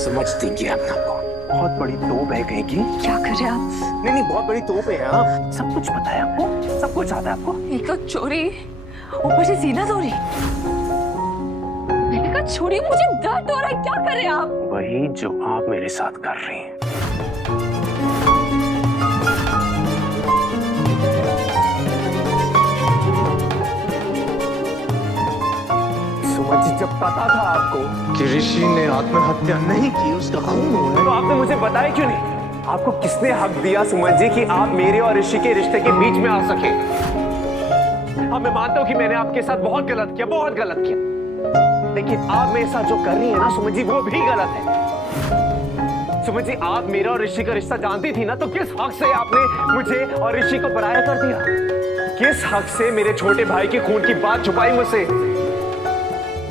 समझ देंगे हम आपको। बहुत बड़ी तोप है कहीं की। क्या कर रहे हैं आप? नहीं बहुत बड़ी तोप है आप। सब कुछ पता है आपको, सब कुछ आता है आपको। एक तो चोरी, ऊपर से सीना चोरी। मैंने कहा छोड़ी, मुझे दर्द हो रहा है। क्या कर रहे हैं आप? वही जो आप मेरे साथ कर रही हैं। जब पता था आपको कि ऋषि ने आत्महत्या नहीं की, उसका खून हुआ है, तो आपने मुझे बताया क्यों नहीं? आपको किसने हक दिया सुमन जी कि आप मेरे और ऋषि के रिश्ते के बीच में आ सके? अब मैं मानता हूं कि मैंने आपके साथ बहुत गलत किया, बहुत गलत किया, लेकिन आप मेरे साथ जो कर रही है ना सुमन जी, वो भी गलत है। सुमन जी, आप मेरा और ऋषि का रिश्ता जानती थी ना, तो किस हक से आपने मुझे और ऋषि को पराया कर दिया? किस हक से मेरे छोटे भाई के खून की बात छुपाई मुझसे?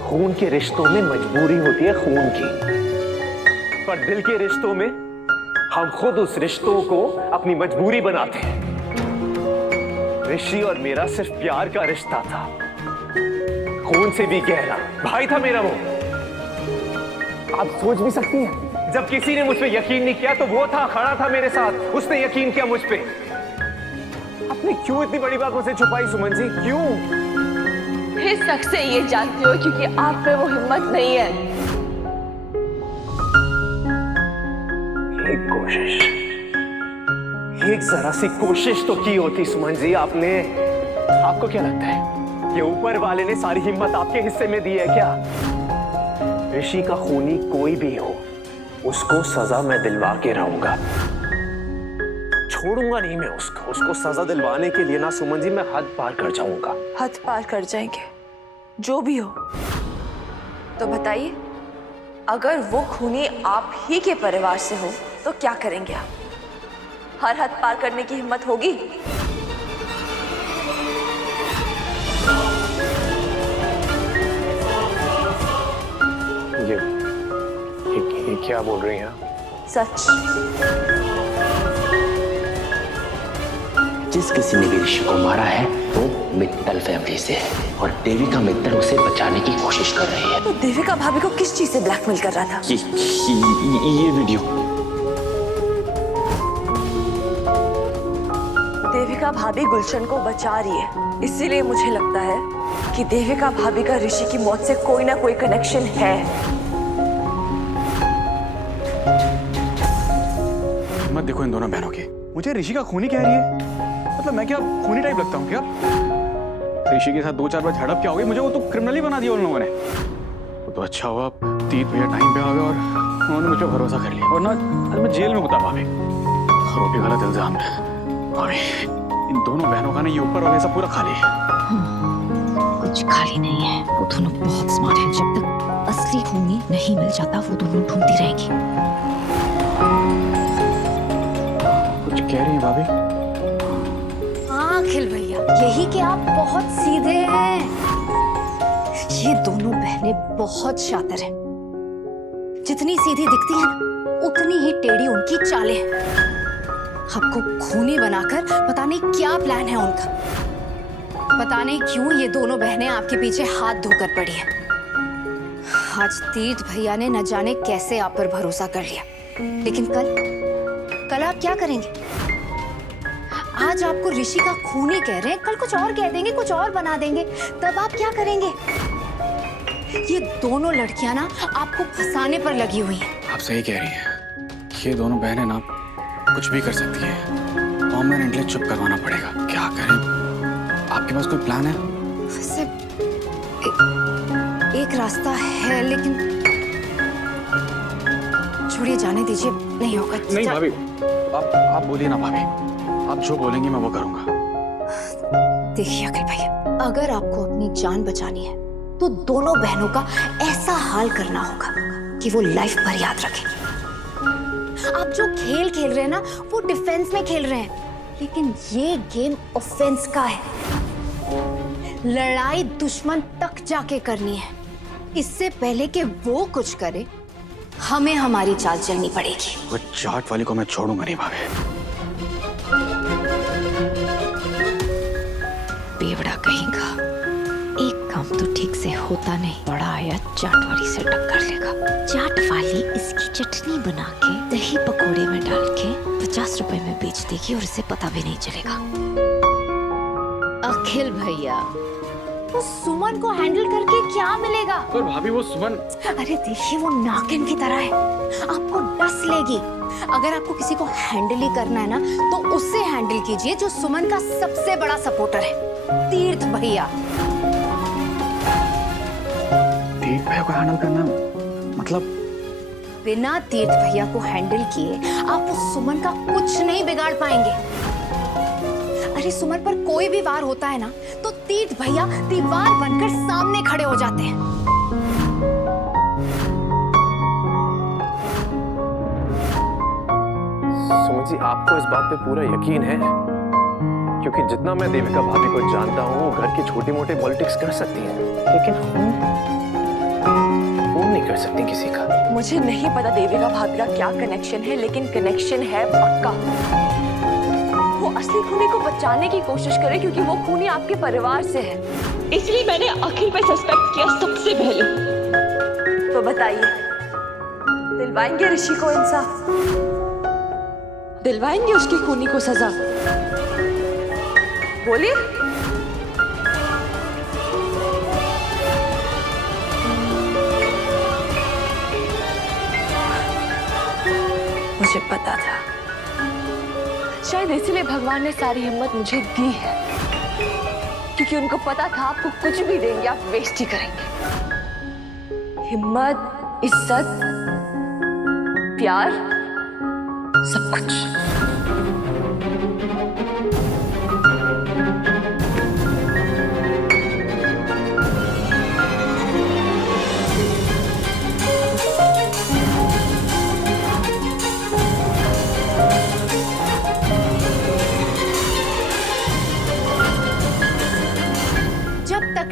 खून के रिश्तों में मजबूरी होती है खून की, पर दिल के रिश्तों में हम खुद उस रिश्तों को अपनी मजबूरी बनाते हैं। ऋषि और मेरा सिर्फ प्यार का रिश्ता था, खून से भी गहरा। भाई था मेरा वो। आप सोच भी सकती हैं, जब किसी ने मुझ पे यकीन नहीं किया तो वो था, खड़ा था मेरे साथ, उसने यकीन किया मुझ पे। आपने क्यों इतनी बड़ी बात मुझसे छुपाई सुमन जी, क्यों? इस शख्स से ये जानती हो क्योंकि आप पे वो हिम्मत नहीं है। एक कोशिश, एक जरा सी कोशिश तो की होती सुमन जी आपने। आपको क्या लगता है कि ऊपर वाले ने सारी हिम्मत आपके हिस्से में दी है क्या? ऋषि का खूनी कोई भी हो, उसको सजा मैं दिलवा के रहूंगा, छोड़ूंगा नहीं मैं उसको सजा दिलवाने के लिए ना सुमन जी मैं हद पार कर जाऊंगा। हद पार कर जाएंगे, जो भी हो। तो बताइए, अगर वो खूनी आप ही के परिवार से हो तो क्या करेंगे आप? हर हद पार करने की हिम्मत होगी? ये क्या बोल रही हैं? सच। जिस किसी ने भी ऋषि को मारा है वो मित्तल फैमिली से है और देविका मित्तल उसे बचाने की कोशिश कर रही है। तो देविका भाभी को किस चीज से ब्लैकमेल कर रहा था? ये वीडियो। देविका भाभी गुलशन को बचा रही है, इसीलिए मुझे लगता है कि देविका भाभी का ऋषि की मौत से कोई ना कोई कनेक्शन है। मत देखो इन दोनों बहनों की। मुझे ऋषि का खूनी कह रही है, मतलब मैं क्या खूनी टाइप लगता हूँ क्या? ऋषि के साथ 2-4 बार झड़प क्या हो गई, मुझे वो तो क्रिमिनल ही बना दिया उन लोगों ने। वो तो अच्छा हुआ तीत भैया टाइम पे आ गए और उन्होंने मुझ पर भरोसा कर लिया, और ना आज मैं जेल में होता भाभी। और वो भी गलत इल्जाम है भाभी। इन दोनों बहनों का ना ये ऊपर वाले सब पूरा खाली है। कुछ खाली नहीं है, वो दोनों बहुत स्मार्ट हैं। जब तक असली खूनी नहीं मिल जाता वो दोनों ढूंढती रहेगी। कुछ कह रही है भाभी? अखिल भैया, यही कि आप बहुत सीधे हैं। ये दोनों बहनें बहुत शातिर हैं। जितनी सीधी दिखती हैं उतनी ही टेढ़ी उनकी चालें हैं। आपको खूनी बनाकर पता नहीं क्या प्लान है उनका। पता नहीं क्यों ये दोनों बहनें आपके पीछे हाथ धोकर पड़ी हैं। आज तीर्थ भैया ने न जाने कैसे आप पर भरोसा कर लिया, लेकिन कल आप क्या करेंगे? आज आपको ऋषि का खूनी कह रहे हैं, कल कुछ और कह देंगे, कुछ और बना देंगे, तब आप क्या करेंगे? ये दोनों लड़कियां ना आपको फंसाने पर लगी हुई हैं। आप सही कह रही हैं। ये दोनों बहनें ना कुछ भी कर सकती हैं। परमानेंटली चुप करवाना पड़ेगा। क्या करें? आपके पास कोई प्लान है? वैसे एक रास्ता है, लेकिन छोड़िए, जाने दीजिए, नहीं होगा। नहीं भाभी, आप बोलिए ना भाभी, आप जो बोलेंगी मैं वो करूंगा। देखिए अखिल भैया, अगर आपको अपनी जान बचानी है तो दोनों बहनों का ऐसा हाल करना होगा कि वो लाइफ भर याद रखें। आप जो खेल खेल रहे हैं ना, वो डिफेंस में खेल रहे हैं, लेकिन ये गेम ऑफेंस का है। लड़ाई दुश्मन तक जाके करनी है। इससे पहले कि वो कुछ करे, हमें हमारी चाल चलनी पड़ेगी। वो चाट वाली को मैं छोड़ूंगा नहीं भाभी। बेवड़ा कहीं का, एक काम तो ठीक से हो होता नहीं, बड़ा आया चाट वाली से टक्कर लेगा। चाट वाली इसकी चटनी बना के दही पकोड़े में डाल के 50 रुपए में बेच देगी और इसे पता भी नहीं चलेगा। अखिल भैया, वो सुमन को हैंडल करके क्या मिलेगा? पर भाभी वो सुमन, अरे देखिए वो नागिन की तरह है, आपको डस लेगी। अगर आपको किसी को हैंडल ही करना है ना तो उससे हैंडल कीजिए जो सुमन का सबसे बड़ा सपोर्टर है, तीर्थ भैया। तीर्थ भैया को हैंडल करना मतलब? बिना तीर्थ भैया को हैंडल किए आप उस सुमन का कुछ नहीं बिगाड़ पाएंगे। अरे सुमन पर कोई भी वार होता है ना तो तीर्थ भैया दीवार बनकर सामने खड़े हो जाते हैं। सुमन जी, आपको इस बात पे पूरा यकीन है? क्योंकि जितना मैं देविका भाभी को जानता हूँ, वो घर की छोटी मोटी पॉलिटिक्स कर सकती हैं, लेकिन फोन नहीं कर सकती किसी का। मुझे नहीं पता देविका भाभी का क्या कनेक्शन है, लेकिन कनेक्शन है पक्का। वो असली खूनी को बचाने की कोशिश करे क्योंकि वो खूनी आपके परिवार से है। इसलिए मैंने अखिल पे सस्पेक्ट किया सबसे पहले। तो बताइए, दिलवाएंगे ऋषि को इंसाफ? दिलवाएंगे उसकी खूनी को सजा? बोलिए। मुझे पता था, शायद इसलिए भगवान ने सारी हिम्मत मुझे दी है, क्योंकि उनको पता था आपको कुछ भी देंगे आप वेस्ट ही करेंगे। हिम्मत, इज्जत, प्यार, सब कुछ।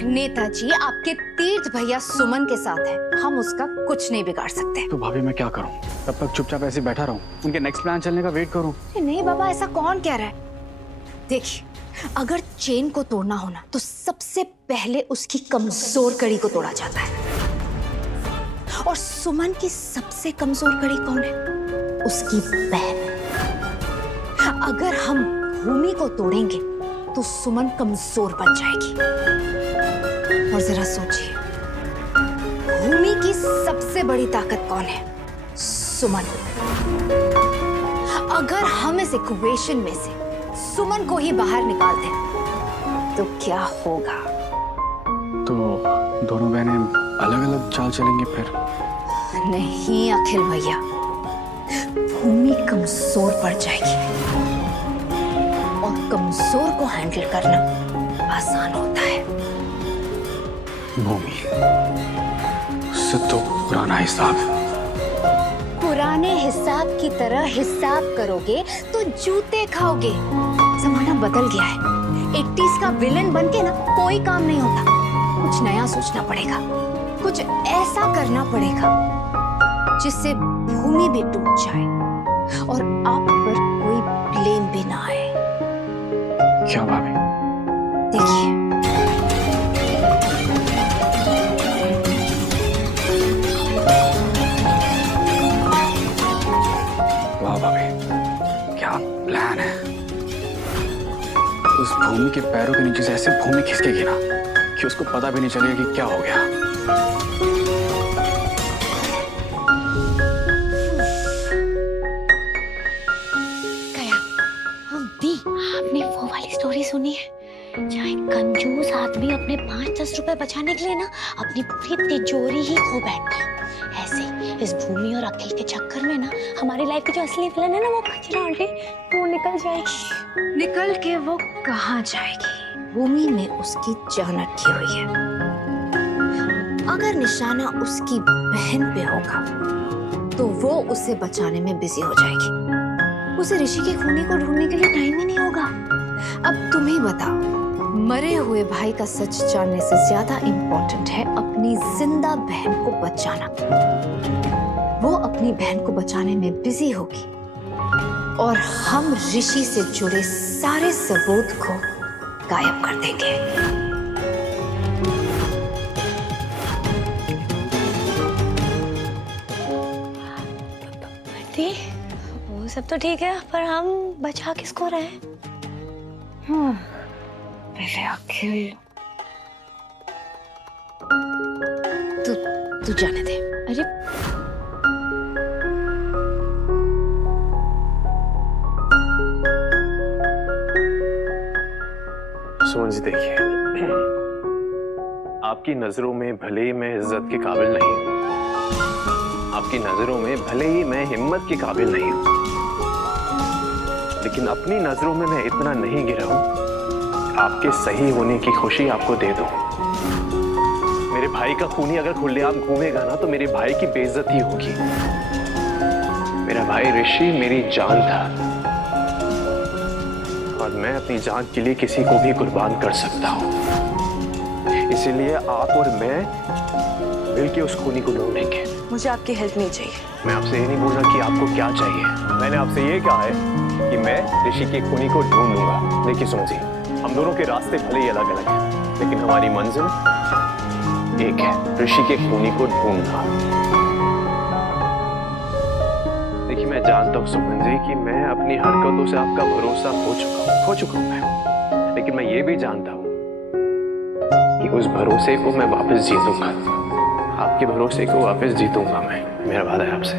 नेताजी आपके तीर्थ भैया सुमन के साथ है, हम उसका कुछ नहीं बिगाड़ सकते। तो भाभी मैं क्या करूं? तब तक चुपचाप ऐसे बैठा रहूं, उनके नेक्स्ट प्लान चलने का वेट करूं? नहीं बाबा, ऐसा कौन कह रहा है? देखिए, अगर चेन को तोड़ना हो ना तो सबसे पहले उसकी कमजोर कड़ी को तोड़ा जाता है। और सुमन की सबसे कमजोर कड़ी कौन है? उसकी बहन। अगर हम भूमि को तोड़ेंगे तो सुमन कमजोर बन जाएगी। और जरा सोचिए, भूमि की सबसे बड़ी ताकत कौन है? सुमन। अगर हम इस इक्वेशन में से सुमन को ही बाहर निकाल दें तो क्या होगा? तो दोनों बहनें अलग अलग चाल चलेंगे फिर? नहीं अखिल भैया, भूमि कमजोर पड़ जाएगी और कमजोर को हैंडल करना आसान होता है। भूमि, उससे तो पुराना हिसाब। पुराने हिसाब की तरह हिसाब करोगे तो जूते खाओगे। जमाना बदल गया है, 80s का विलन बनके ना कोई काम नहीं होता। कुछ नया सोचना पड़ेगा, कुछ ऐसा करना पड़ेगा जिससे भूमि भी टूट जाए और आप पर कोई ब्लेम भी ना आए। क्या भाभी? देखिए, प्लान है। उस भूमि के पैरों के नीचे से ऐसे भूमि खिसकेगी ना कि उसको पता भी नहीं चलेगा कि क्या हो गया। गया। दी, आपने वो वाली स्टोरी सुनी है जहाँ एक कंजूस आदमी अपने 5-10 रुपए बचाने के लिए ना अपनी पूरी तिजोरी ही खो बैठता है। ऐसे इस भूमि और अखिल के चक्कर में ना हमारी लाइफ की जो असली विलन है ना, वो कचरा आंटी, वो निकल जाएगी। निकल के वो कहाँ जाएगी? भूमि में उसकी जान अटकी हुई है। अगर निशाना उसकी बहन पे होगा तो वो उसे बचाने में बिजी हो जाएगी। उसे ऋषि के खूनी को ढूंढने के लिए टाइम ही नहीं होगा। अब तुम ही बताओ, मरे हुए भाई का सच जानने से ज्यादा इंपॉर्टेंट है अपनी जिंदा बहन को बचाना। वो अपनी बहन को बचाने में बिजी होगी और हम ऋषि से जुड़े सारे सबूत को गायब कर देंगे। दीदी वो सब तो ठीक है, पर हम बचा किसको रहे हैं? पहले अखिल तू जाने दे। अरे सुमन जी देखिए, आपकी नजरों में भले ही मैं इज्जत के काबिल नहीं हूं, आपकी नजरों में भले ही मैं हिम्मत के काबिल नहीं हूं, लेकिन अपनी नजरों में मैं इतना नहीं गिरा हूं आपके सही होने की खुशी आपको दे दूं। मेरे भाई का खूनी अगर खुलेआम घूमेगा ना तो मेरे भाई की बेइज्जती होगी। मेरा भाई ऋषि मेरी जान था और मैं अपनी जान के लिए किसी को भी कुर्बान कर सकता हूं। इसीलिए आप और मैं मिलके उस खूनी को ढूंढेंगे। मुझे आपकी हेल्प नहीं चाहिए। मैं आपसे ये नहीं बोल रहा कि आपको क्या चाहिए, मैंने आपसे ये कहा है कि मैं ऋषि के खूनी को ढूंढ लूंगा। देखिए सुमन जी, हम दोनों के रास्ते भले ही अलग अलग हैं, लेकिन हमारी मंजिल एक है, ऋषि के खूनी को ढूंढना। देखिए मैं जानता हूँ सुमन जी कि मैं अपनी हरकतों से आपका भरोसा खो चुका हूँ मैं, लेकिन मैं ये भी जानता हूँ कि उस भरोसे को मैं वापस जीतूंगा। आपके भरोसे को वापस जीतूंगा मैं, मेरा वादा है आपसे।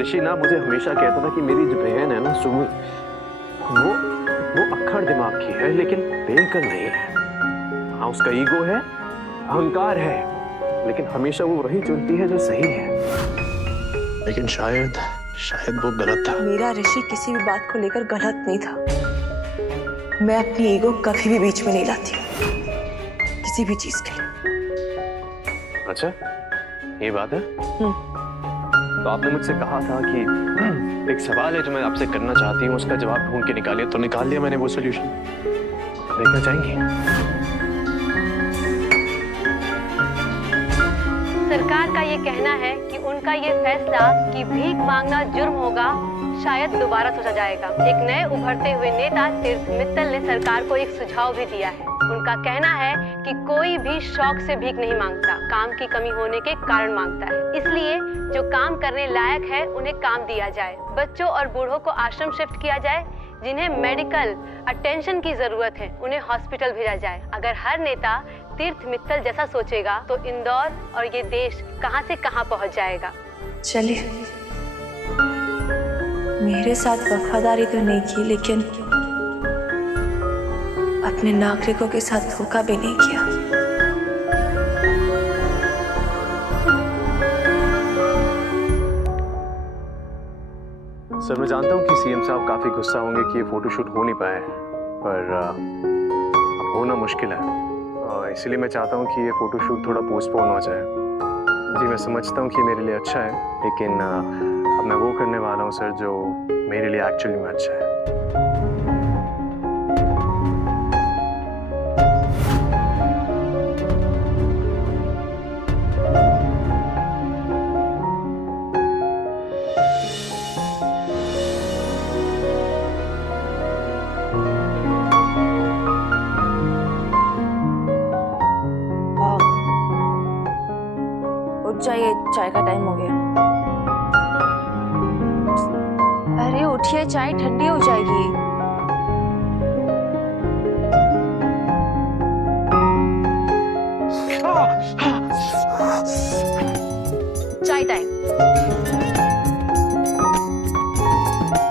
ऋषि ना मुझे हमेशा कहता था कि मेरी जो बहन है ना सुमी, वो अक्खड़ दिमाग की है लेकिन बेअक्ल नहीं है। हाँ उसका ईगो है, अहंकार है, लेकिन हमेशा वो वही चुनती है जो सही है। लेकिन शायद वो गलत था। मेरा ऋषि किसी भी बात को लेकर गलत नहीं था। मैं अपनी ईगो कभी भी बीच में नहीं लाती किसी भी चीज के लिए। अच्छा ये बात है। तो आपने मुझसे कहा था कि एक सवाल है जो मैं आपसे करना चाहती हूँ, उसका जवाब ढूंढ के निकालिए। तो निकाल लिया मैंने वो सॉल्यूशन। देखना चाहेंगे? सरकार का ये कहना है कि उनका ये फैसला कि भीख मांगना जुर्म होगा शायद दोबारा सोचा जाएगा। एक नए उभरते हुए नेता तीर्थ मित्तल ने सरकार को एक सुझाव भी दिया है। उनका कहना है कि कोई भी शौक से भीख नहीं मांगता, काम की कमी होने के कारण मांगता है। इसलिए जो काम करने लायक है उन्हें काम दिया जाए। बच्चों और बूढ़ों को आश्रम शिफ्ट किया जाए। जिन्हें मेडिकल अटेंशन की जरूरत है उन्हें हॉस्पिटल भेजा जाए। अगर हर नेता तीर्थ मित्तल जैसा सोचेगा तो इंदौर और ये देश कहां से कहां पहुंच जाएगा। चलिए, मेरे साथ वफादारी तो नहीं की, लेकिन अपने नागरिकों के साथ धोखा भी नहीं किया। सर मैं जानता हूँ कि सीएम साहब काफी गुस्सा होंगे कि ये फोटोशूट हो नहीं पाया है, पर अब होना मुश्किल है। इसलिए मैं चाहता हूँ कि ये फोटोशूट थोड़ा पोस्टपोन हो जाए। जी मैं समझता हूँ कि मेरे लिए अच्छा है, लेकिन अब मैं वो करने वाला हूँ सर जो मेरे लिए एक्चुअली में अच्छा है। चाहिए, चाय का टाइम हो गया। अरे उठिए, चाय ठंडी हो जाएगी। चाय टाइम।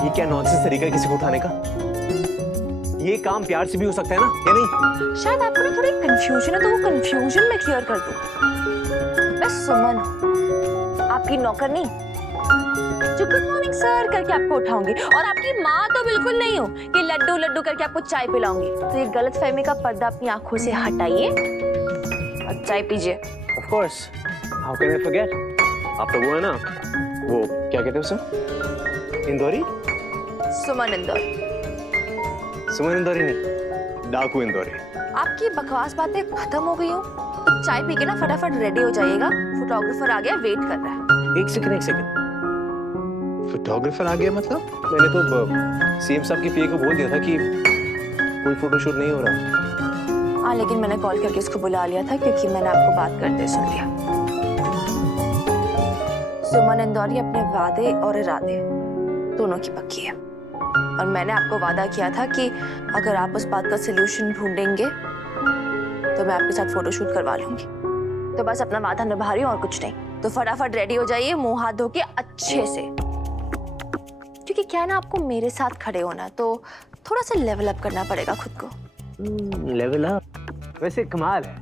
ये क्या नॉनसेंस तरीका है किसी को उठाने का? ये काम प्यार से भी हो सकता है ना, या नहीं? शायद आपको ना थोड़ी कंफ्यूजन है, तो वो कंफ्यूजन में क्लियर कर दूं। मैं सुमन हूँ, आपकी नौकर नहीं, जो गुड मॉर्निंग सर करके आपको उठाऊंगी। और आपकी माँ तो बिल्कुल नहीं हूँ कि लड्डू लड्डू करके आपको चाय पिलाऊंगी। तो ये गलतफहमी का पर्दा अपनी आंखों से हटाइए और चाय पीजिए। Of course, how can I forget? आप तो वो है ना, वो क्या कहते हैं उसे? इंदौरी? सुमन इंदौरी। सुमन इंदौरी नहीं, डाकू इंदौरी। आपकी बकवास बातें खत्म हो गई हो तो चाय पी के ना फटाफट रेडी हो जाइएगा। फोटोग्राफर आ गया, वेट कर रहा है। एक सेकंड। फोटोग्राफर आ गया मतलब? मैंने तो सीएम साहब की पीए को बोल दिया था कि कोई फोटोशूट नहीं हो रहा। हाँ, लेकिन मैंने कॉल करके उसको बुला लिया था क्योंकि मैंने आपको बात करते सुन लिया। सुमन इंदौरी अपने वादे और इरादे दोनों की पक्की है और मैंने आपको वादा किया था कि अगर आप उस बात का सलूशन ढूंढेंगे तो मैं आपके साथ फोटोशूट करवा लूंगी। तो बस अपना वादा निभा रही हूँ और कुछ नहीं। तो फटाफट रेडी हो जाइए, मुंह हाथ धो के अच्छे से, क्योंकि क्या है ना, आपको मेरे साथ खड़े होना है तो थोड़ा सा लेवल अप करना पड़ेगा खुद को। Level up? वैसे कमाल है,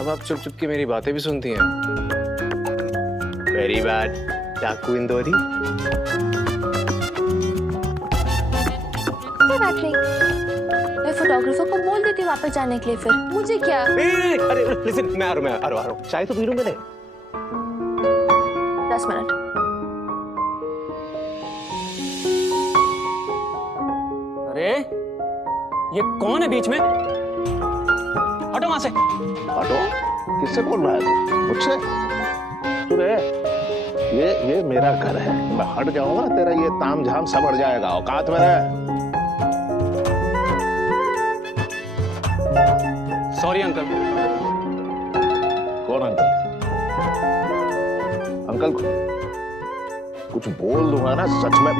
अब आप चुप चुप के मेरी बातें भी सुनती हैं। वेरी बैड चाकू इंदौरी। कोई बात नहीं, मैं फोटोग्राफर को बोल देती हूँ वापस जाने के लिए, फिर मुझे क्या। अरे लिसन, मैं आ रहा हूँ। चाय तो पी लूं मैंने। 10 मिनट। अरे ये कौन है बीच में? हटो वहां से। हटो? किससे बोल रहा है तू? मुझसे? सुने, ये मेरा घर है, मैं हट जाऊंगा तेरा ये ताम झाम सब हट जाएगा। औकात में रह। Sorry uncle. कौन अंकल? अंकल को कुछ बोल दूंगा ना सच में।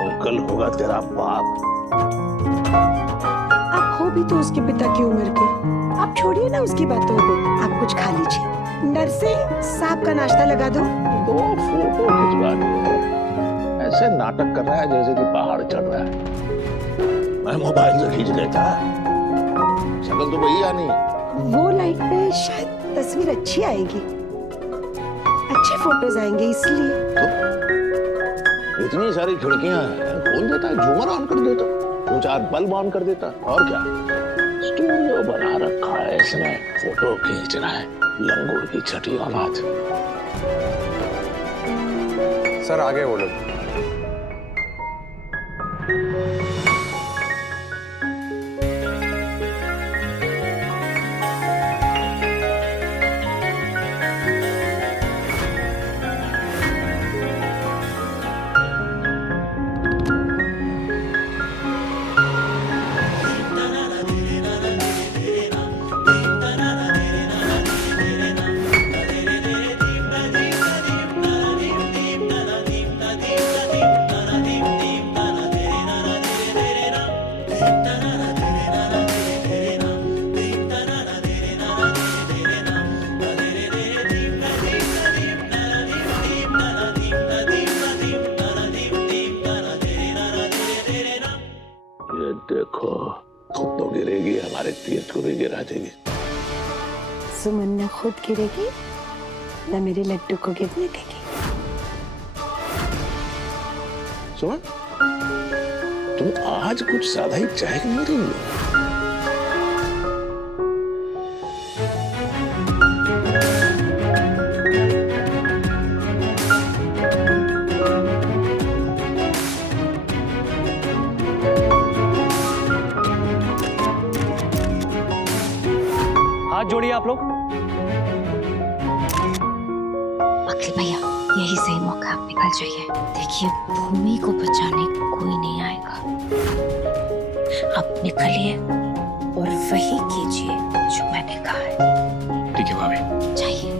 अंकल होगा तेरा बाप। आप हो भी तो उसके पिता की उम्र के। आप छोड़िए ना उसकी बातों को, आप कुछ खा लीजिए। नर्सिंग साहब का नाश्ता लगा दो। 2 फोटो खिंचवा दिए। ऐसे नाटक कर रहा है जैसे कि पहाड़ चढ़ रहा है। मैं मोबाइल से खींच लेता, शक्ल तो वही आनी। वो लाइट पे शायद तस्वीर अच्छी आएगी, अच्छे फोटोज आएंगे इसलिए। तो इतनी सारी खिड़कियां हैं, खोल देता, झूमर ऑन कर देता, 2-4 बल्ब ऑन कर देता, और क्या। स्टूडियो बना रखा है इसने, फोटो खींच रहा है, लंगूर की छठी औलाद। सर आगे वो लोग। देखो, खुद तो गिरेगी, हमारे तीर्थ को भी गिरा देगी। सुमन न खुद गिरेगी न मेरे लड्डू को गिरने देगी। सुमन, तुम आज कुछ ज्यादा ही चाय नहीं रही हो। हाथ जोड़िए आप लोग। अखिल भैया, यही सही मौका, आप निकल जाइए। देखिए, भूमि को बचाने कोई नहीं आएगा। आप निकलिए और वही कीजिए जो मैंने कहा है। ठीक है भाभी। जाइए।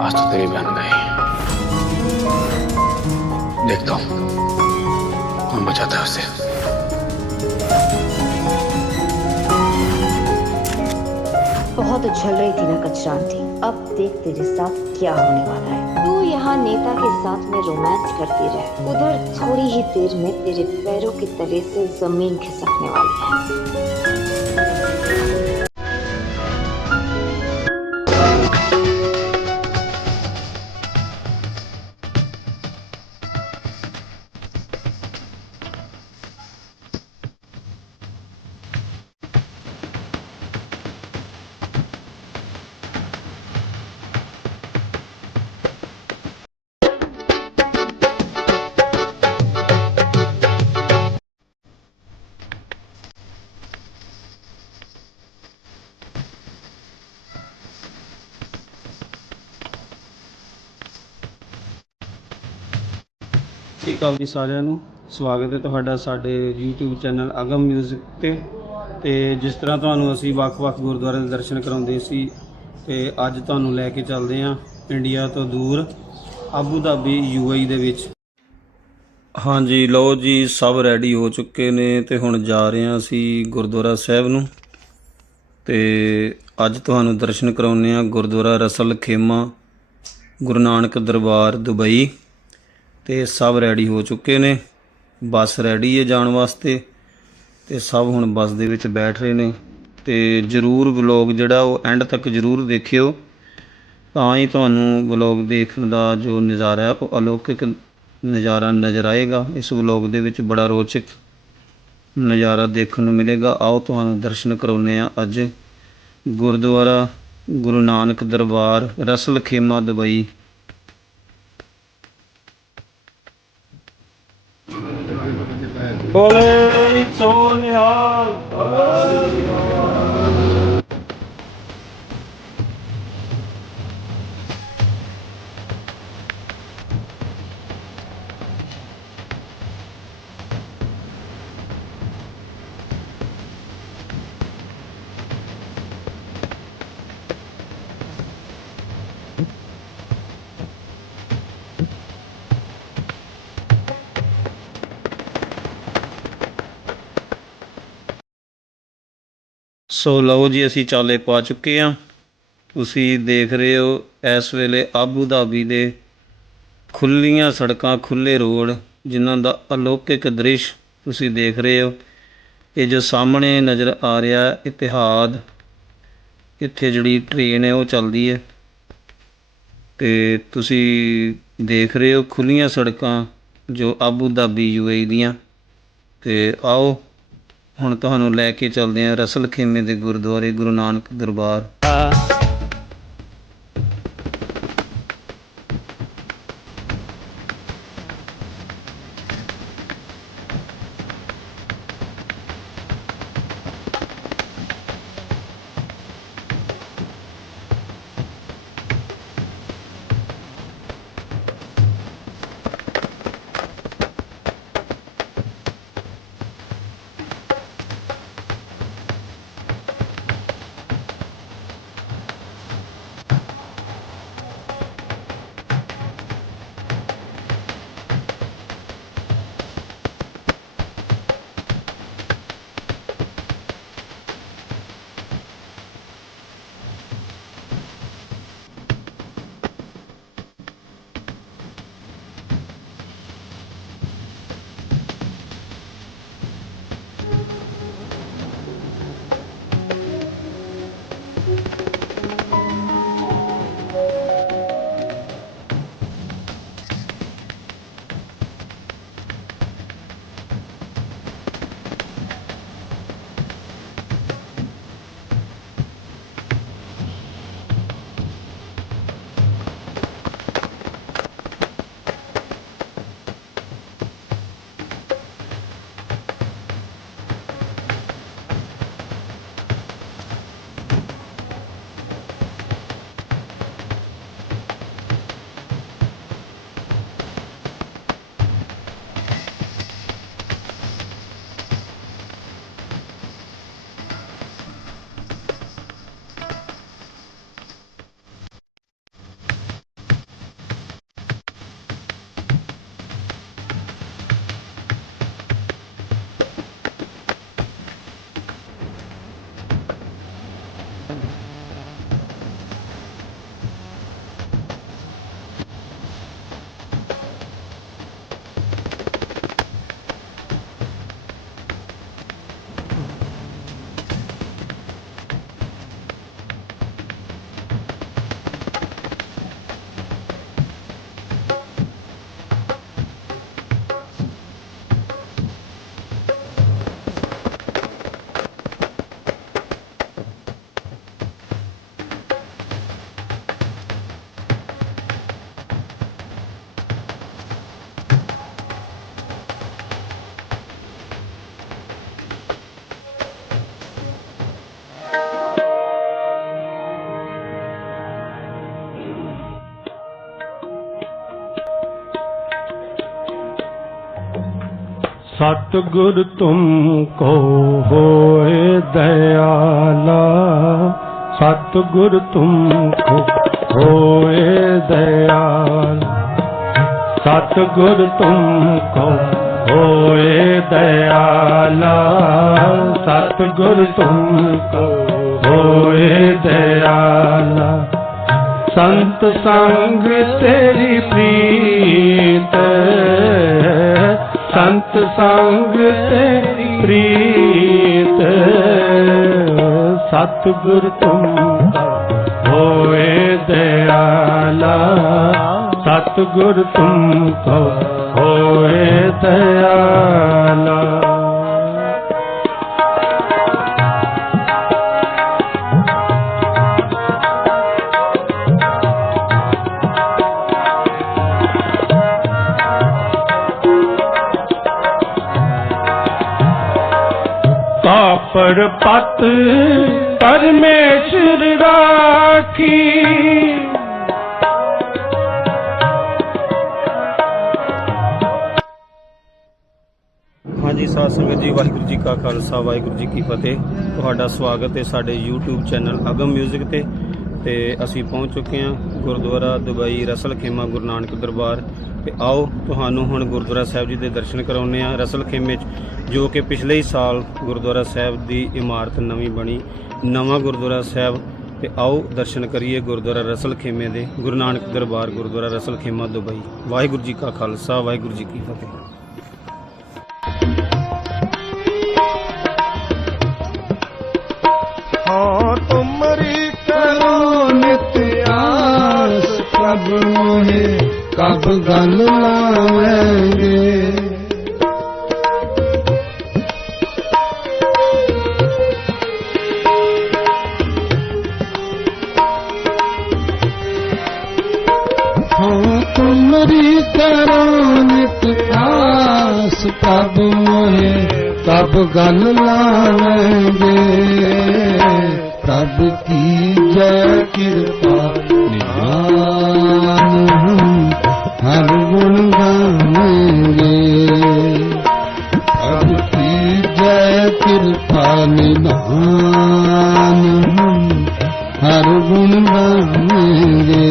आज तो तेरी बहन गई, देखता हूं कौन बचाता है उसे। बहुत उछल रही थी ना कचरांती, अब देख तेरे साथ क्या होने वाला है। तू यहाँ नेता के साथ में रोमांस करती रह, उधर थोड़ी ही देर में तेरे पैरों के तले से जमीन खिसकने वाली है। ਸਤਿ ਸ਼੍ਰੀ ਅਕਾਲ ਜੀ ਸਾਰਿਆਂ ਨੂੰ। ਸਵਾਗਤ ਹੈ ਤੁਹਾਡਾ ਸਾਡੇ YouTube ਚੈਨਲ ਅਗਮ ਮਿਊਜ਼ਿਕ ਤੇ ਜਿਸ ਤਰ੍ਹਾਂ ਤੁਹਾਨੂੰ ਅਸੀਂ ਵੱਖ-ਵੱਖ ਗੁਰਦੁਆਰਿਆਂ ਦੇ ਦਰਸ਼ਨ ਕਰਾਉਂਦੇ ਸੀ ਤੇ ਅੱਜ ਤੁਹਾਨੂੰ ਲੈ ਕੇ ਚੱਲਦੇ ਹਾਂ ਇੰਡੀਆ ਤੋਂ ਦੂਰ ਆਬੂ ਧਾਬੀ UAE ਦੇ ਵਿੱਚ। ਹਾਂਜੀ ਲਓ ਜੀ, ਸਭ ਰੈਡੀ ਹੋ ਚੁੱਕੇ ਨੇ ਤੇ ਹੁਣ ਜਾ ਰਹੇ ਹਾਂ ਅਸੀਂ ਗੁਰਦੁਆਰਾ ਸਾਹਿਬ ਨੂੰ ਤੇ ਅੱਜ ਤੁਹਾਨੂੰ ਦਰਸ਼ਨ ਕਰਾਉਂਦੇ ਹਾਂ ਗੁਰਦੁਆਰਾ ਰਸਲ ਖੇਮਾ ਗੁਰੂ ਨਾਨਕ ਦਰਬਾਰ ਦੁਬਈ। ਤੇ ਸਭ ਰੈਡੀ ਹੋ ਚੁੱਕੇ ਨੇ, ਬੱਸ ਰੈਡੀ ਹੈ ਜਾਣ ਵਾਸਤੇ ਤੇ ਸਭ ਹੁਣ ਬੱਸ ਦੇ ਵਿੱਚ ਬੈਠ ਰਹੇ ਨੇ। ਤੇ ਜ਼ਰੂਰ ਵਲੋਗ ਜਿਹੜਾ ਉਹ ਐਂਡ ਤੱਕ ਜ਼ਰੂਰ ਦੇਖਿਓ, ਤਾਂ ਹੀ ਤੁਹਾਨੂੰ ਵਲੋਗ ਦੇਖਣ ਦਾ ਜੋ ਨਜ਼ਾਰਾ ਹੈ ਉਹ ਅਲੌਕਿਕ ਨਜ਼ਾਰਾ ਨਜ਼ਰ ਆਏਗਾ। ਇਸ ਵਲੋਗ ਦੇ ਵਿੱਚ ਬੜਾ ਰੋਚਕ ਨਜ਼ਾਰਾ ਦੇਖਣ ਨੂੰ ਮਿਲੇਗਾ। ਆਓ ਤੁਹਾਨੂੰ ਦਰਸ਼ਨ ਕਰਾਉਂਦੇ ਹਾਂ ਅੱਜ ਗੁਰਦੁਆਰਾ ਗੁਰੂ ਨਾਨਕ ਦਰਬਾਰ ਰਸਲ ਖੇਮਾ ਦੁਬਈ। ਬੋਲੇ ਸੋ ਨਿਹਾਲ। ਸੋ ਲਓ ਜੀ, ਅਸੀਂ ਚਾਲੇ ਪਾ ਚੁੱਕੇ ਹਾਂ। ਤੁਸੀਂ ਦੇਖ ਰਹੇ ਹੋ ਇਸ ਵੇਲੇ ਆਬੂ ਧਾਬੀ ਦੇ ਖੁੱਲ੍ਹੀਆਂ ਸੜਕਾਂ, ਖੁੱਲ੍ਹੇ ਰੋਡ, ਜਿਨ੍ਹਾਂ ਦਾ ਅਲੌਕਿਕ ਦ੍ਰਿਸ਼ ਤੁਸੀਂ ਦੇਖ ਰਹੇ ਹੋ। ਇਹ ਜੋ ਸਾਹਮਣੇ ਨਜ਼ਰ ਆ ਰਿਹਾ ਇਤਿਹਾਦ, ਇੱਥੇ ਜਿਹੜੀ ਟ੍ਰੇਨ ਹੈ ਉਹ ਚੱਲਦੀ ਹੈ ਤੇ ਤੁਸੀਂ ਦੇਖ ਰਹੇ ਹੋ ਖੁੱਲ੍ਹੀਆਂ ਸੜਕਾਂ ਜੋ ਆਬੂ ਧਾਬੀ UAE ਦੀਆਂ। ਤੇ ਆਓ ਹੁਣ ਤੁਹਾਨੂੰ ਲੈ ਕੇ ਚੱਲਦੇ ਹਾਂ ਰਸਲ ਖੇਮੇ ਦੇ ਗੁਰਦੁਆਰੇ ਗੁਰੂ ਨਾਨਕ ਦਰਬਾਰ। सतगुर तुमको होए दयाला, सतगुर तुमको होए दयाला, सतगुर तुमको होए दयाला, सतगुर तुमको होए दयाला। संत संग तेरी प्रीत, संत संग तेरी प्रीत, सतगुर तुमको होए दयाला, सतगुर तुमको होए दयाला। कापड़ पत परमेश्वर राखी, ਹਾਂਜੀ ਸਾਧ ਸੰਗਤ ਜੀ, ਵਾਹਿਗੁਰੂ ਜੀ ਕਾ ਖਾਲਸਾ ਵਾਹਿਗੁਰੂ ਜੀ ਕੀ ਫਤਿਹ। ਤੁਹਾਡਾ ਸਵਾਗਤ ਹੈ ਸਾਡੇ YouTube ਚੈਨਲ ਅਗਮ ਮਿਊਜ਼ਿਕ ਤੇ ਅਸੀਂ ਪਹੁੰਚ ਚੁੱਕੇ ਹਾਂ ਗੁਰਦੁਆਰਾ ਦੁਬਈ ਰਸਲ ਖੇਮਾ ਗੁਰੂ ਨਾਨਕ ਦਰਬਾਰ। ਤੇ ਆਓ ਤੁਹਾਨੂੰ ਹੁਣ ਗੁਰਦੁਆਰਾ ਸਾਹਿਬ ਜੀ ਦੇ ਦਰਸ਼ਨ ਕਰਾਉਂਦੇ ਹਾਂ ਰਸਲ ਖੇਮੇ 'ਚ, ਜੋ ਕਿ ਪਿਛਲੇ ਹੀ ਸਾਲ ਗੁਰਦੁਆਰਾ ਸਾਹਿਬ ਦੀ ਇਮਾਰਤ ਨਵੀਂ ਬਣੀ, ਨਵਾਂ ਗੁਰਦੁਆਰਾ ਸਾਹਿਬ। ਤੇ ਆਓ ਦਰਸ਼ਨ ਕਰੀਏ ਗੁਰਦੁਆਰਾ ਰਸਲ ਖੇਮੇ ਦੇ, ਗੁਰੂ ਨਾਨਕ ਦਰਬਾਰ ਗੁਰਦੁਆਰਾ ਰਸਲ ਖੇਮਾ ਦੁਬਈ। ਵਾਹਿਗੁਰੂ ਜੀ ਕਾ ਖਾਲਸਾ ਵਾਹਿਗੁਰੂ ਜੀ ਕੀ ਫਤਿਹ। तुमरी करो नित्य आस, कब मोहे कब गल लावेंगे। हाँ तुमरी करो नित्य आस, कब मोहे कब गल लावेंगे। प्रभु की जय कृपा निधान, हर गुण गाएंगे। प्रभु की जय कृपा निधान, हर गुण गाएंगे।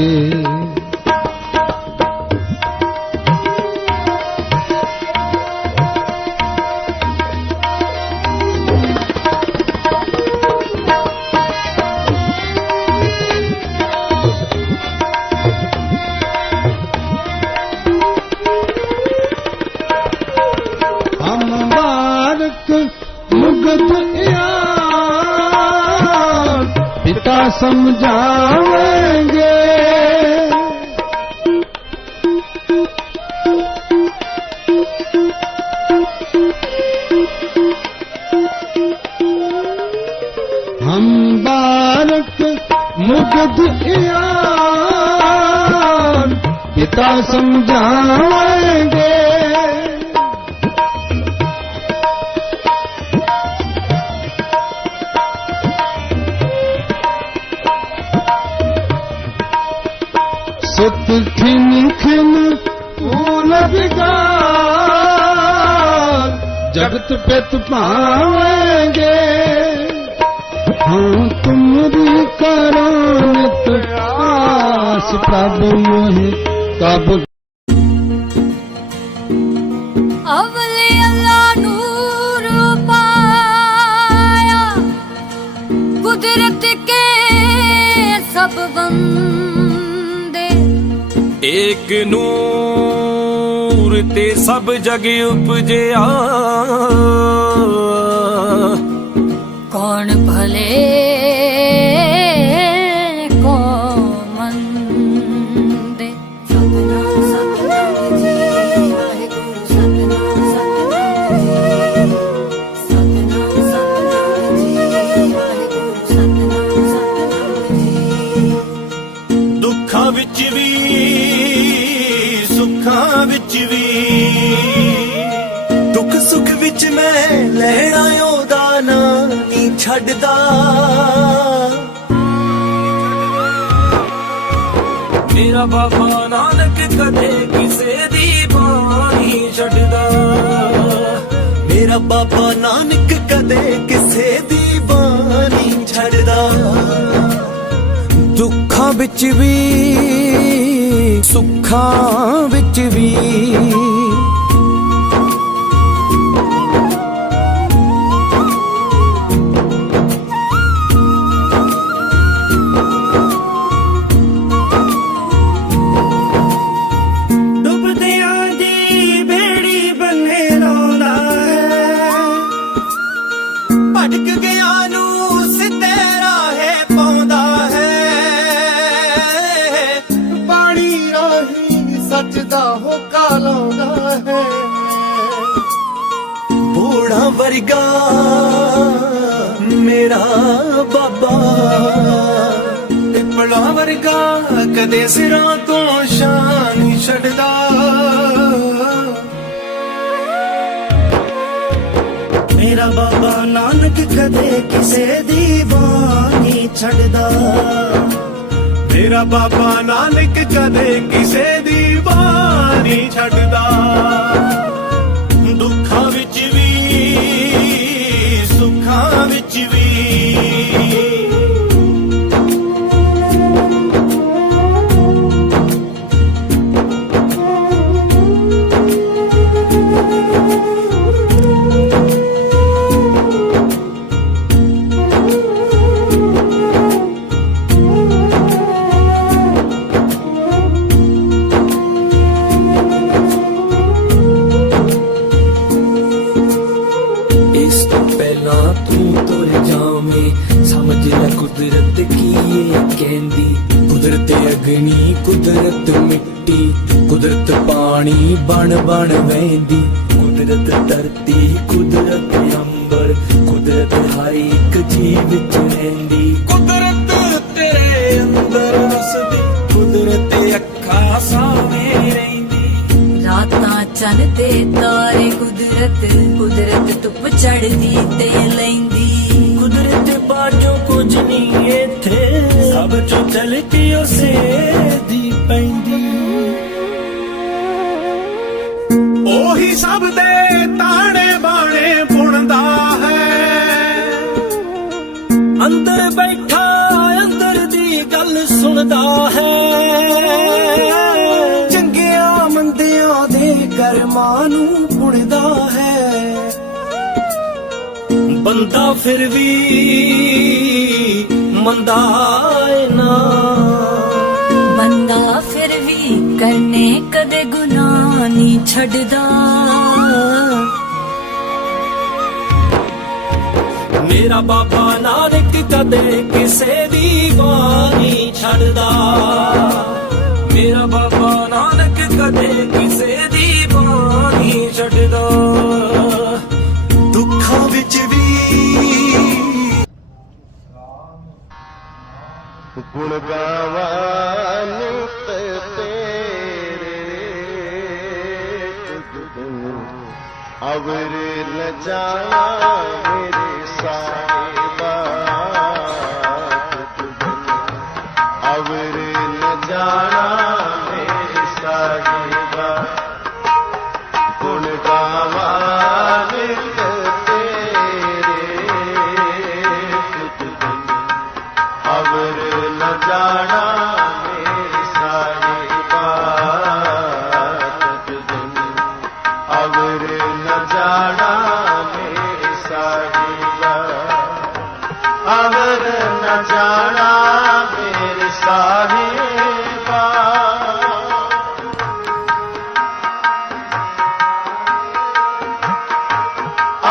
पिता समझाएंगे, हम बालक मुग्ध यार, पिता समझाएंगे। सुत खिन खिन फूल बिगार, जगत पित पावेंगे। हाँ तुमरी करो नित्य आस, प्रभु मोहे कब। अवले अल्लाह नूर पाया, कुदरत के सब बंदे। एक नूर ते सब जग उपजया, कौन भले कौन मंदे। सतनाम सतनाम जी वाहिगुरु, सतनाम सतनाम जी, सतनाम सतनाम जी वाहिगुरु, सतनाम सतनाम जी। दुखां विच भी सुखां विच भी, दुख सुख विच मैं लैणा ओदा नां नी छड्डदा। मेरा बाबा नानक कदे किसे दी बाणी छड्डदा। मेरा बाबा नानक कदे किसे दी बाह नहीं छड़दा दुखां विच भी सुखां विच भी भटक गया नू सिद्धे राहे पाउंदा है पानी राही सजदा होका लाउंदा है बूढ़ा वर्गा मेरा बाबा पिपला वर्गा कदे सिरां तो शान नहीं छड़दा मेरा बाबा नानक कदे किसे दी बाह नहीं छड़दा मेरा बाबा नानक कदे किसे दी बाह नहीं छड़दा दुखां विच भी सुखां विच भी कुदरत की ये कहंदी कुदरत अग्नि कुदरत मिट्टी कुदरत पानी बन बन वहंदी कुदरत धरती कुदरत अंबर कुदरत हर एक जीव विच रहिंदी कुदरत तेरे अंदर वसदी कुदरत अखां सावें रहिंदी रातां चन ते तारे कुदरत कुदरत धुप चढ़दी ते लैंदी कुदरत बाजो कुछ नहीं इत्थे सब जो चल के उसे दी पैंदी ओही सब दे ताने बाणे बुनदा है अंदर बैठा अंदर दी गल सुनदा है चंगिया मंदियां दे करमां नू बुनदा है बंदा फिर भी मंदा ना बंदा फिर भी करने कदे गुनाह नहीं छड़दा मेरा बाबा नानक कदे किसे दी बाह नहीं छड़दा मेरा बाबा नानक कदे किसे दी बाह नहीं छड़दा दुखां विच भी गुण गावान तेरे अवर न जाना मेरे साहिबा अवर न जाना मेरे साहिबा गुण गावान अवर न जाना मेरी साहिबा अवर न जाना मेरी साहिबा अवर न जाना मेरी साहिबा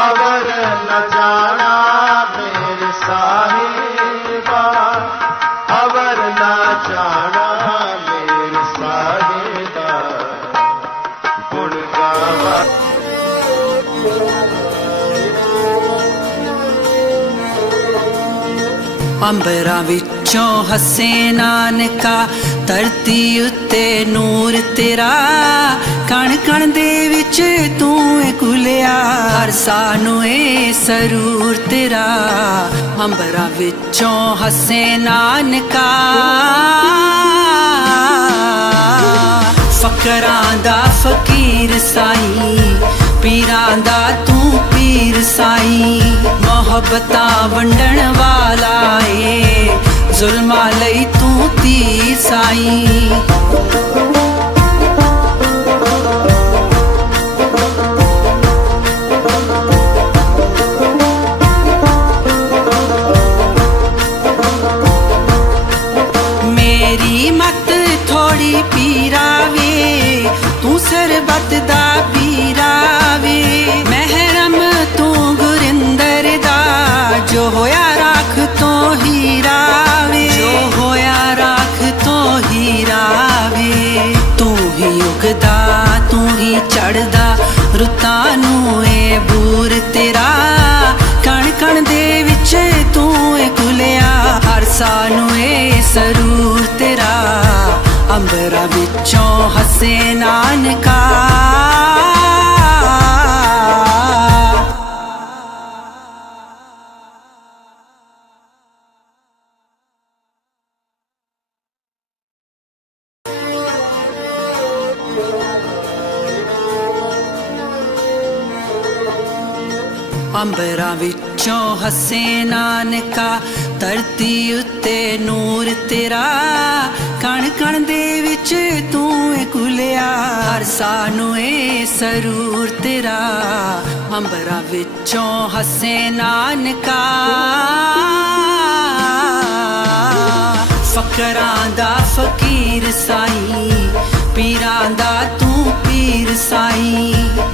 अवर न जाना मेरे साहिबा अवर न जाना मेरे साहिबा गुण गावा अंबरां विचों हसे नानका धरती उत्ते नूर तेरा कण कण दे विच तू कुलिया हर सानू ए सरूर तेरा अंबरां विचों हसे नानका फकरां दा फकीर साईं पीरां दा तू पीर साई मोहब्बतां वंडण वाला ए जुल्मा लई तू तीर साई मेरी मत थोड़ी पीरावे तू सरबत दा पीरावे महरम तू गुरिंदर दा जो होया राख तो हीरावे जो होया राख तो हीरावे तू ही उगदा तू ही चढ़दा रुतां नू ए बूर तेरा कण कण दे विच तू ए खुलिया हर सानू ए सरूर तेरा अंबरा विचों हसे नानका अंबरा विचों हसे नानका धरती उत्ते नूर तेरा कण कण दे विच तू ए खुलिया हर सानू ए सरूर तेरा अंबरा विचों हसे नानका फकरां दा फकीर साई पीरां दा तू पीर साई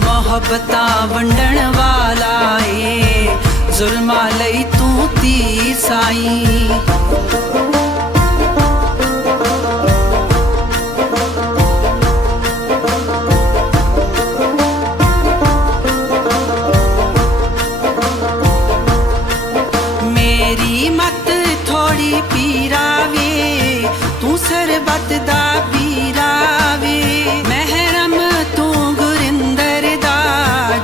मोहब्बतां वंडण वाला ए जुल्मा लई तू तीर साई मेरी मत थोड़ी पीरावे तू सरबत दा पीरावे महरम तू गुरिंदर दा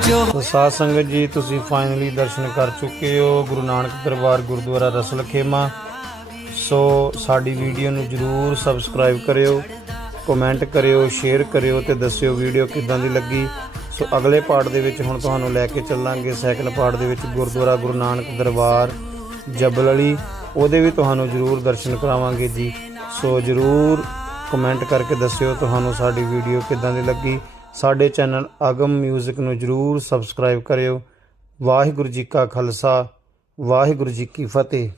जो तो साध संगत जी तुसी फाइनली दर्शन कर चुके हो गुरु नानक दरबार गुरुद्वारा रसल खेमा। सो साडी वीडियो नू जरूर सबसक्राइब करियो, कमेंट करियो, शेयर करियो ते दस्सियो वीडियो किदां दी लगी। सो अगले पार्ट दे विच हुण तुहानू लैके चलांगे सैकंड पार्ट दे विच गुरुद्वारा गुरु नानक दरबार जबल अली, ਉਹਦੇ ਵੀ ਤੁਹਾਨੂੰ ਜ਼ਰੂਰ ਦਰਸ਼ਨ ਕਰਾਵਾਂਗੇ ਜੀ। ਸੋ ਜ਼ਰੂਰ ਕਮੈਂਟ ਕਰਕੇ ਦੱਸਿਓ ਤੁਹਾਨੂੰ ਸਾਡੀ ਵੀਡੀਓ ਕਿੱਦਾਂ ਦੀ ਲੱਗੀ। ਸਾਡੇ ਚੈਨਲ ਅਗਮ ਮਿਊਜ਼ਿਕ ਨੂੰ ਜ਼ਰੂਰ ਸਬਸਕ੍ਰਾਈਬ ਕਰਿਓ। ਵਾਹਿਗੁਰੂ ਜੀ ਕਾ ਖਾਲਸਾ, ਵਾਹਿਗੁਰੂ ਜੀ ਕੀ ਫਤਿਹ।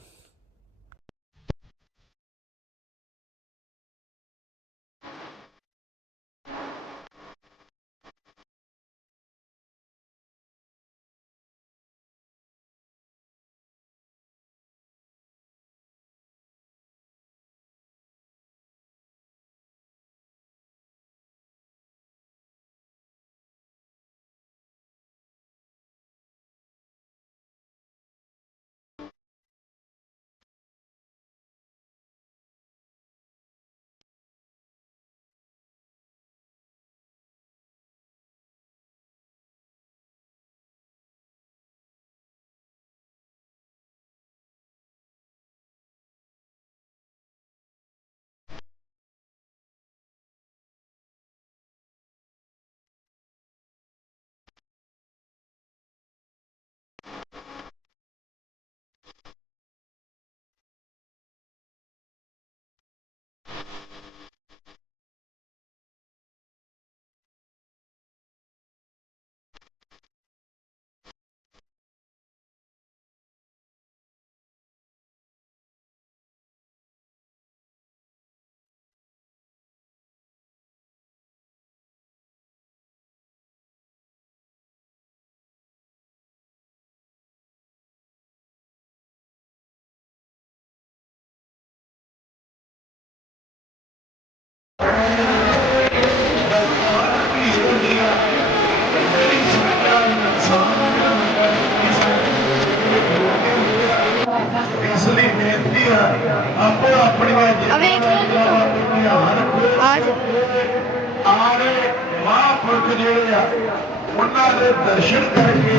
दर्शन करके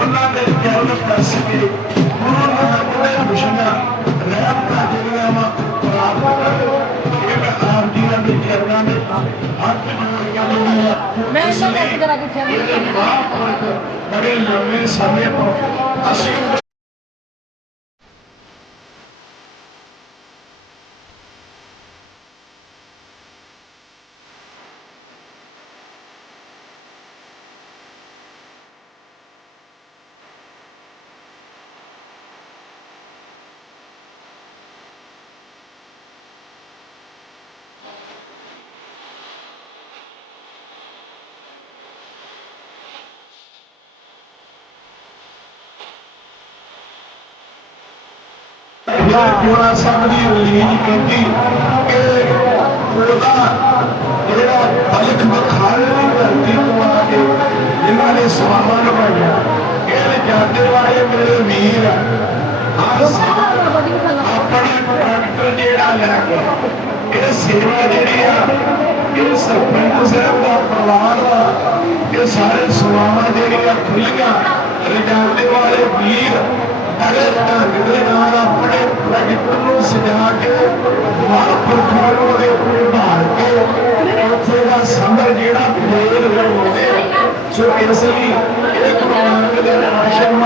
उन्होंने ज्ञान दस के गुरु नानक ने मिशना रहमत जिलियां प्राप्त कर मैं आप जी के चरणों में मैं इसको कैसे करा के बड़े लंबे समय पर ਗੁਰਦੁਆਰਾ ਸਾਹਿਬ ਦੀ ਰਿਲੀਜ਼ ਕੀਤੀ ਕਿ ਉਹਦਾ ਜਿਹੜਾ ਬਲਖ ਬਖਾਰੇ ਦੀ ਧਰਤੀ ਤੋਂ ਆ ਕੇ ਜਿਨ੍ਹਾਂ ਨੇ ਸਵਾਵਾਂ ਨਿਭਾਈਆਂ ਇਹ ਜਾਂਦੇ ਵਾਲੇ ਮੇਰੇ ਵੀਰ ਆਪਣਾ ਟਰੈਕਟਰ ਜਿਹੜਾ ਲੈ ਕੇ ਇਹ ਸੇਵਾ ਜਿਹੜੀ ਆ ਇਹ ਸਰਪੰਚ ਸਾਹਿਬ ਦਾ ਪਰਿਵਾਰ ਦਾ ਇਹ ਸਾਰੇ ਸਵਾਵਾਂ ਜਿਹੜੀਆਂ ਖੁੱਲੀਆਂ ਰਜਾਂਦੇ ਵਾਲੇ ਵੀਰ अरे ढंग के नाल अपने ट्रैक्टर को सजा के महापुरुषों के भाल के उत्थे का संबर जेड़ा फेर लगाते सो इसलिए एक नानक दे आश्रम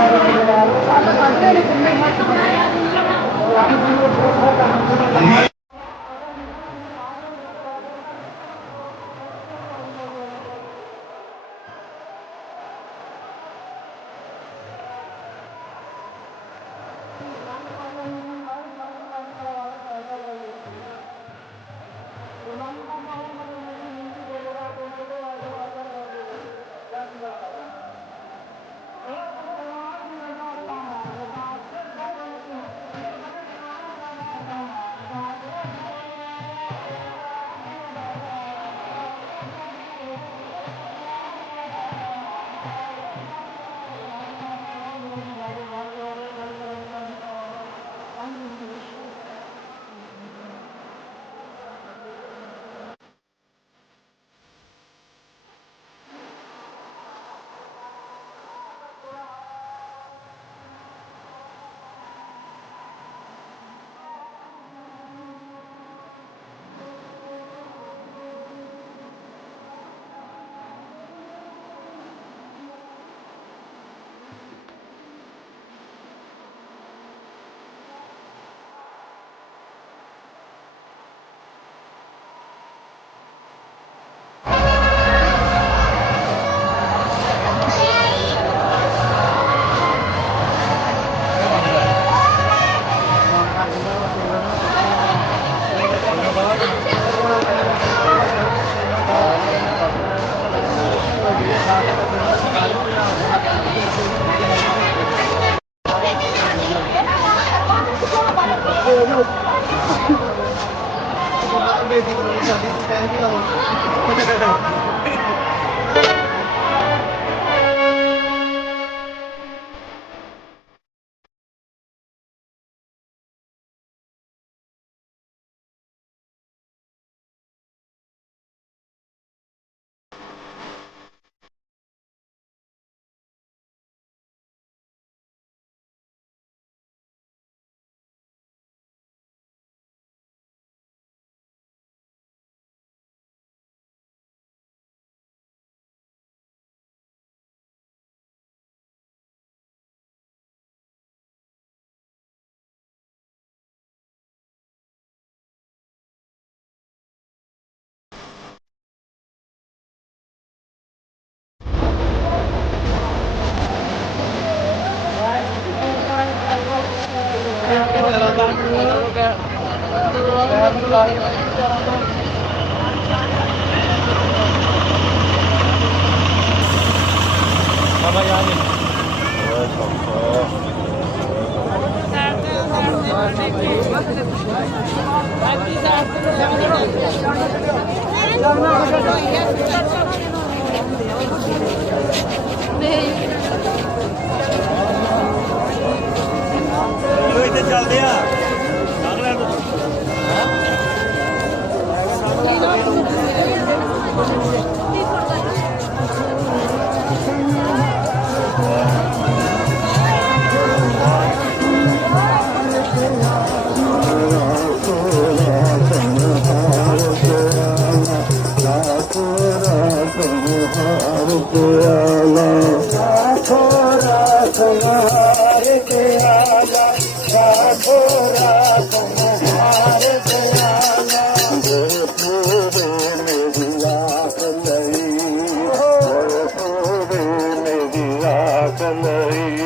ਚੱਲਦੇ ਆ नहीं